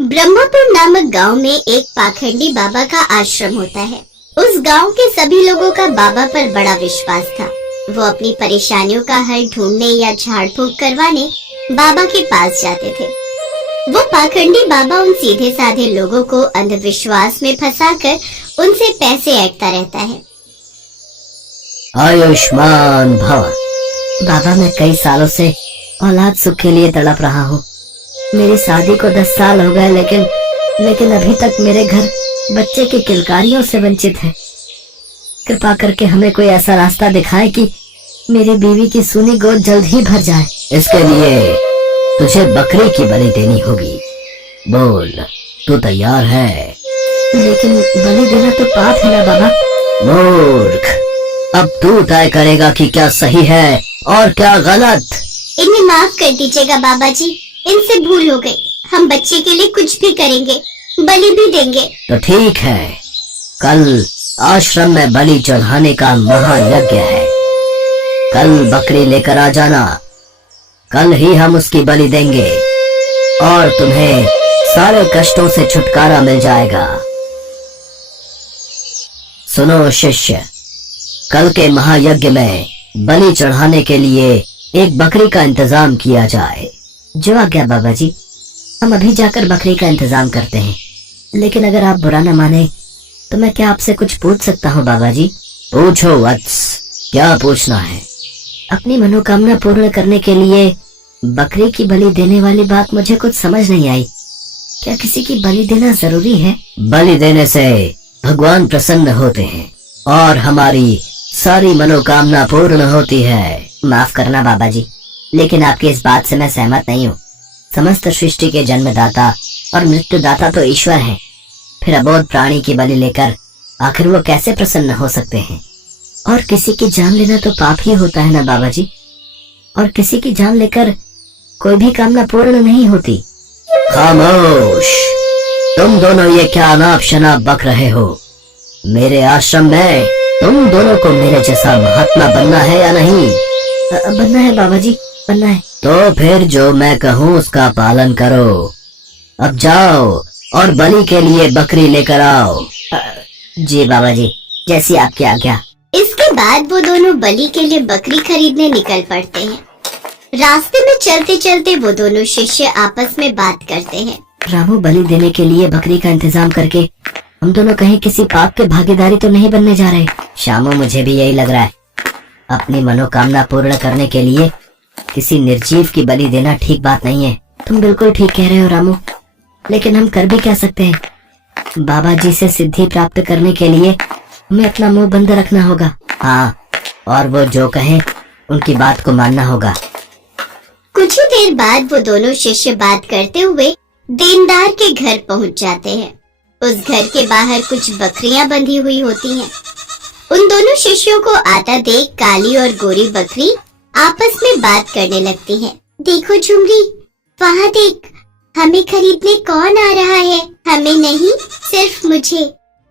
ब्रह्मपुर नामक गांव में एक पाखंडी बाबा का आश्रम होता है। उस गांव के सभी लोगों का बाबा पर बड़ा विश्वास था। वो अपनी परेशानियों का हल ढूंढने या झाड़ फूंक करवाने बाबा के पास जाते थे। वो पाखंडी बाबा उन सीधे साधे लोगों को अंधविश्वास में फंसाकर उनसे पैसे ऐंठता रहता है। आयुष्मान भव। बाबा, मैं कई सालों से औलाद सुख के लिए तड़प रहा हूँ। मेरी शादी को 10 साल हो गए, लेकिन अभी तक मेरे घर बच्चे की किलकारियों से वंचित है। कृपा करके हमें कोई ऐसा रास्ता दिखाए कि मेरी बीवी की सूनी गोद जल्द ही भर जाए। इसके लिए तुझे बकरी की बलि देनी होगी। बोल, तू तैयार है? लेकिन बलि देना तो पाप है ना बाबा। मूर्ख, अब तू तय करेगा कि क्या सही है और क्या गलत। इन्हें माफ कर दीजिएगा बाबा जी, इनसे भूल हो गई। हम बच्चे के लिए कुछ भी करेंगे, बलि भी देंगे। तो ठीक है, कल आश्रम में बलि चढ़ाने का महायज्ञ है। कल बकरी लेकर आ जाना। कल ही हम उसकी बलि देंगे और तुम्हें सारे कष्टों से छुटकारा मिल जाएगा। सुनो शिष्य, कल के महायज्ञ में बलि चढ़ाने के लिए एक बकरी का इंतजाम किया जाए। जो आज्ञा बाबा जी, हम अभी जाकर बकरी का इंतजाम करते हैं। लेकिन अगर आप बुरा न माने तो मैं क्या आपसे कुछ पूछ सकता हूँ बाबा जी? पूछो वत्स, क्या पूछना है? अपनी मनोकामना पूर्ण करने के लिए बकरी की बलि देने वाली बात मुझे कुछ समझ नहीं आई। क्या किसी की बलि देना जरूरी है? बलि देने से भगवान प्रसन्न होते हैं और हमारी सारी मनोकामना पूर्ण होती है। माफ करना बाबा जी, लेकिन आपकी इस बात से मैं सहमत नहीं हूँ। समस्त सृष्टि के जन्मदाता और मृत्युदाता तो ईश्वर है। फिर अबोध प्राणी की बलि लेकर आखिर वो कैसे प्रसन्न हो सकते हैं? और किसी की जान लेना तो पाप ही होता है ना बाबा जी। और किसी की जान लेकर कोई भी कामना पूर्ण नहीं होती। खामोश, तुम दोनों ये क्या अनाप शनाप बक रहे हो? मेरे आश्रम में तुम दोनों को मेरे जैसा महात्मा बनना है या नहीं? बनना है बाबा जी, बनना है। तो फिर जो मैं कहूँ उसका पालन करो। अब जाओ और बलि के लिए बकरी लेकर आओ। जी बाबा जी, जैसी आपकी आज्ञा। इसके बाद वो दोनों बलि के लिए बकरी खरीदने निकल पड़ते हैं। रास्ते में चलते चलते वो दोनों शिष्य आपस में बात करते हैं। रामू, बलि देने के लिए बकरी का इंतजाम करके हम दोनों कहीं किसी पाप के भागीदारी तो नहीं बनने जा रहे? श्यामू, मुझे भी यही लग रहा है। अपनी मनोकामना पूर्ण करने के लिए किसी निर्जीव की बलि देना ठीक बात नहीं है। तुम बिल्कुल ठीक कह रहे हो रामू, लेकिन हम कर भी क्या सकते हैं? बाबा जी से सिद्धि प्राप्त करने के लिए हमें अपना मुंह बंद रखना होगा। हाँ, और वो जो कहें उनकी बात को मानना होगा। कुछ ही देर बाद वो दोनों शिष्य बात करते हुए देनदार के घर पहुंच जाते हैं। उस घर के बाहर कुछ बकरियां बंधी हुई होती हैं। उन दोनों शिष्यों को आता देख काली और गोरी बकरी आपस में बात करने लगती हैं। देखो झुमरी, वहाँ देख, हमें खरीदने कौन आ रहा है? हमें नहीं, सिर्फ मुझे।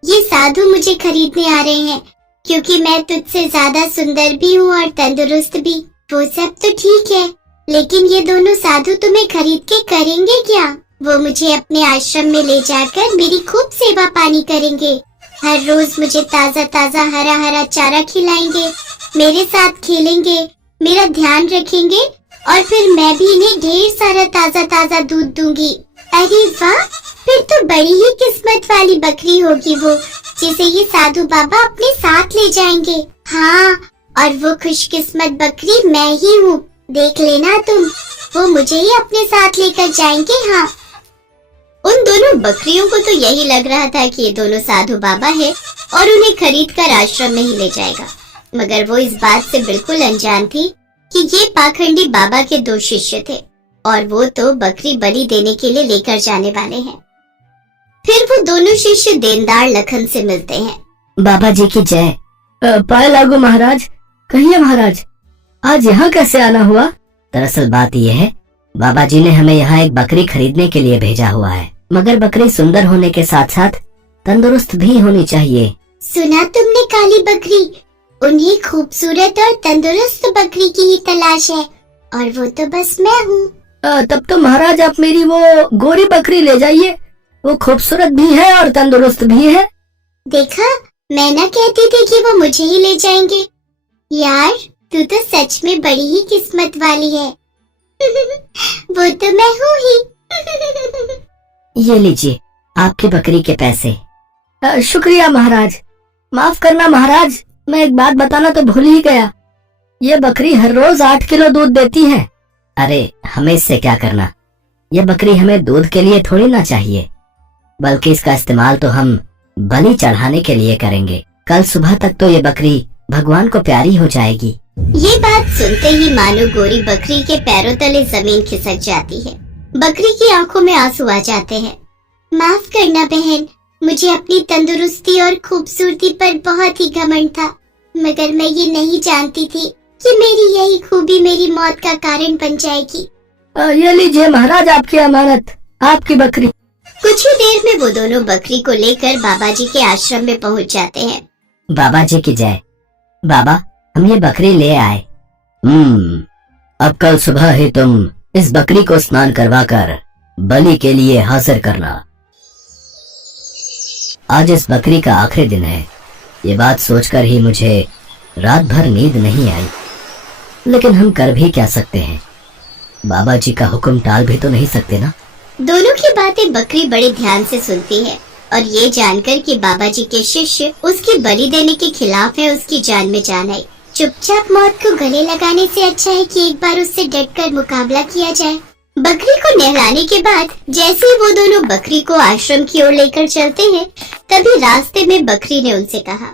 ये साधु मुझे खरीदने आ रहे हैं क्योंकि मैं तुझसे ज्यादा सुंदर भी हूँ और तंदुरुस्त भी। वो सब तो ठीक है, लेकिन ये दोनों साधु तुम्हें खरीद के करेंगे क्या? वो मुझे अपने आश्रम में ले जाकर मेरी खूब सेवा पानी करेंगे। हर रोज मुझे ताजा ताजा हरा हरा चारा खिलाएंगे, मेरे साथ खेलेंगे, मेरा ध्यान रखेंगे और फिर मैं भी इन्हें ढेर सारा ताजा ताजा दूध दूंगी। अरे वाह, फिर तो बड़ी ही किस्मत वाली बकरी होगी वो, जिसे ये साधु बाबा अपने साथ ले जाएंगे। हाँ, और वो खुशकिस्मत बकरी मैं ही हूँ। देख लेना तुम, वो मुझे ही अपने साथ लेकर जाएंगे। हाँ। उन दोनों बकरियों को तो यही लग रहा था कि ये दोनों साधु बाबा है और उन्हें खरीद कर आश्रम में ही ले जाएगा, मगर वो इस बात से बिल्कुल अनजान थी कि ये पाखंडी बाबा के 2 शिष्य थे और वो तो बकरी बलि देने के लिए लेकर जाने वाले हैं। फिर वो दोनों शिष्य देनदार लखन से मिलते हैं। बाबा जी की जय। पाए लागू महाराज। कहिए महाराज, आज यहाँ कैसे आना हुआ? दरअसल बात यह है, बाबा जी ने हमें यहाँ एक बकरी खरीदने के लिए भेजा हुआ है, मगर बकरी सुंदर होने के साथ साथ तंदुरुस्त भी होनी चाहिए। सुना तुमने काली बकरी? उन्हें खूबसूरत और तंदुरुस्त बकरी की ही तलाश है और वो तो बस मैं हूँ। तब तो महाराज आप मेरी वो गोरी बकरी ले जाइए, वो खूबसूरत भी है और तंदुरुस्त भी है। देखा, मैं ना कहती थी कि वो मुझे ही ले जाएंगे। यार, तू तो सच में बड़ी ही किस्मत वाली है। वो तो मैं हूँ ही। ये लीजिए आपकी बकरी के पैसे। शुक्रिया महाराज। माफ करना महाराज, मैं एक बात बताना तो भूल ही गया। ये बकरी हर रोज 8 किलो दूध देती है। अरे हमें इससे क्या करना, ये बकरी हमें दूध के लिए थोड़ी ना चाहिए, बल्कि इसका इस्तेमाल तो हम बलि चढ़ाने के लिए करेंगे। कल सुबह तक तो ये बकरी भगवान को प्यारी हो जाएगी। ये बात सुनते ही मानो गोरी बकरी के पैरों तले जमीन खिसक जाती है। बकरी की आंखों में आंसू आ जाते हैं। माफ करना बहन, मुझे अपनी तंदुरुस्ती और खूबसूरती पर बहुत ही घमंड था, मगर मैं ये नहीं जानती थी कि मेरी यही खूबी मेरी मौत का कारण बन जाएगी। ये लीजिए महाराज आपकी अमानत, आपकी बकरी। कुछ ही देर में वो दोनों बकरी को लेकर बाबा जी के आश्रम में पहुंच जाते हैं। बाबा जी की जय। बाबा, हम ये बकरी ले आए। अब कल सुबह ही तुम इस बकरी को स्नान करवाकर बलि के लिए हाजिर करना। आज इस बकरी का आखिरी दिन है। ये बात सोचकर ही मुझे रात भर नींद नहीं आई, लेकिन हम कर भी क्या सकते हैं, बाबा जी का हुक्म टाल भी तो नहीं सकते ना। दोनों की बातें बकरी बड़े ध्यान से सुनती है और ये जानकर कि बाबा जी के शिष्य उसकी बलि देने के खिलाफ है, उसकी जान में जान आई। चुपचाप मौत को गले लगाने से अच्छा है कि एक बार उससे डटकर मुकाबला किया जाए। बकरी को नहलाने के बाद जैसे ही वो दोनों बकरी को आश्रम की ओर लेकर चलते हैं, तभी रास्ते में बकरी ने उनसे कहा,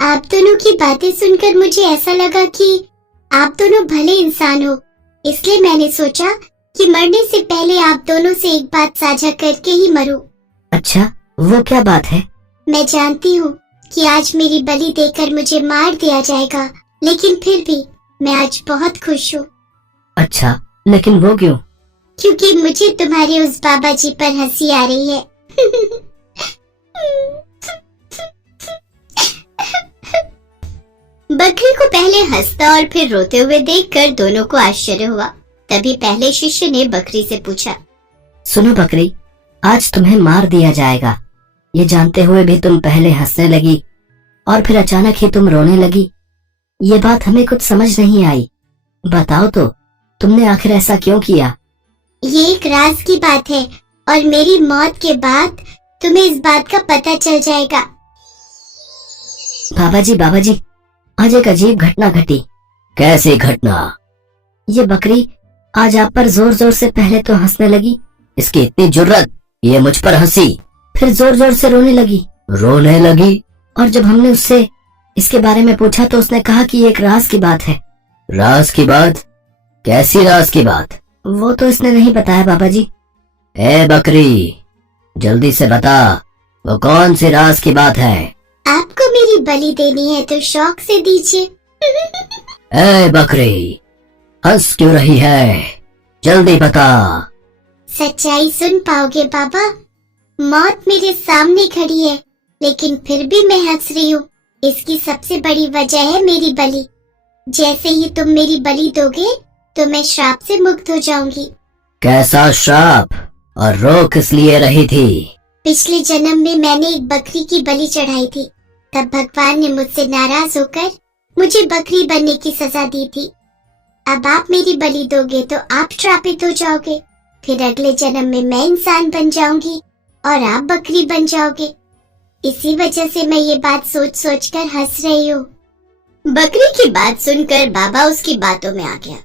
आप दोनों की बातें सुनकर मुझे ऐसा लगा कि आप दोनों भले इंसान हो, इसलिए मैंने सोचा कि मरने से पहले आप दोनों से एक बात साझा करके ही मरूं। अच्छा, वो क्या बात है? मैं जानती हूँ कि आज मेरी बलि देकर मुझे मार दिया जाएगा, लेकिन फिर भी मैं आज बहुत खुश हूँ। अच्छा, लेकिन वो क्यों? क्योंकि मुझे तुम्हारे उस बाबा जी पर हंसी आ रही है। बकरी को पहले हंसता और फिर रोते हुए देखकर दोनों को आश्चर्य हुआ। तभी पहले शिष्य ने बकरी से पूछा, सुनो बकरी, आज तुम्हें मार दिया जाएगा, ये जानते हुए भी तुम पहले हंसने लगी और फिर अचानक ही तुम रोने लगी। ये बात हमें कुछ समझ नहीं आई। बताओ तो, तुमने आखिर ऐसा क्यों किया? ये एक राज की बात है और मेरी मौत के बाद तुम्हें इस बात का पता चल जाएगा। बाबा जी, आज एक अजीब घटना घटी। कैसी घटना? ये बकरी आज आप पर जोर जोर से पहले तो हंसने लगी, इसकी इतनी जुर्रत, ये मुझ पर हंसी, फिर जोर जोर से रोने लगी। और जब हमने उससे इसके बारे में पूछा तो उसने कहा कि ये एक राज की बात है। राज की बात? कैसी राज की बात? वो तो इसने नहीं बताया बाबा जी। ए बकरी, जल्दी से बता, वो कौन सी राज की बात है? आपको मेरी बलि देनी है तो शौक से दीजिए। ए बकरी, हंस क्यों रही है? जल्दी बता। सच्चाई सुन पाओगे बाबा? मौत मेरे सामने खड़ी है, लेकिन फिर भी मैं हंस रही हूँ। इसकी सबसे बड़ी वजह है मेरी बलि। जैसे ही तुम मेरी बलि दोगे तो मैं श्राप से मुक्त हो जाऊंगी। कैसा श्राप? और रो किस लिए रही थी? पिछले जन्म में मैंने एक बकरी की बलि चढ़ाई थी, तब भगवान ने मुझसे नाराज होकर मुझे बकरी बनने की सजा दी थी। अब आप मेरी बलि दोगे तो आप श्रापित हो जाओगे, फिर अगले जन्म में मैं इंसान बन जाऊंगी और आप बकरी बन जाओगे। इसी वजह से मैं ये बात सोच सोच कर हंस रही हूँ। बकरी की बात सुनकर बाबा उसकी बातों में आ गया।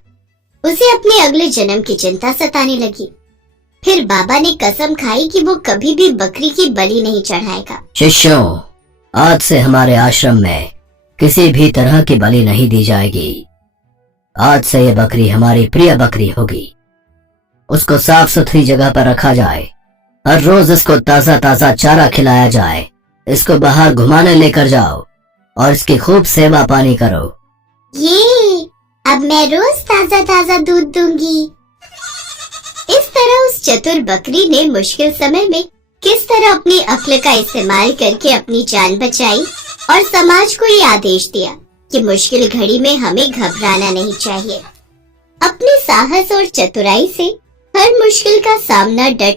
उसे अपने अगले जन्म की चिंता सताने लगी। फिर बाबा ने कसम खाई कि वो कभी भी बकरी की बलि नहीं चढ़ाएगा। शिष्यों, आज से हमारे आश्रम में किसी भी तरह की बलि नहीं दी जाएगी। आज से ये बकरी हमारी प्रिय बकरी होगी। उसको साफ सुथरी जगह पर रखा जाए, हर रोज इसको ताजा ताजा चारा खिलाया जाए, इसको बाहर घुमाने लेकर जाओ और इसकी खूब सेवा पानी करो। ये अब मैं रोज ताजा ताजा दूध दूंगी। इस तरह उस चतुर बकरी ने मुश्किल समय में किस तरह अपनी अक्ल का इस्तेमाल करके अपनी जान बचाई और समाज को ये आदेश दिया कि मुश्किल घड़ी में हमें घबराना नहीं चाहिए। अपने साहस और चतुराई से हर मुश्किल का सामना डट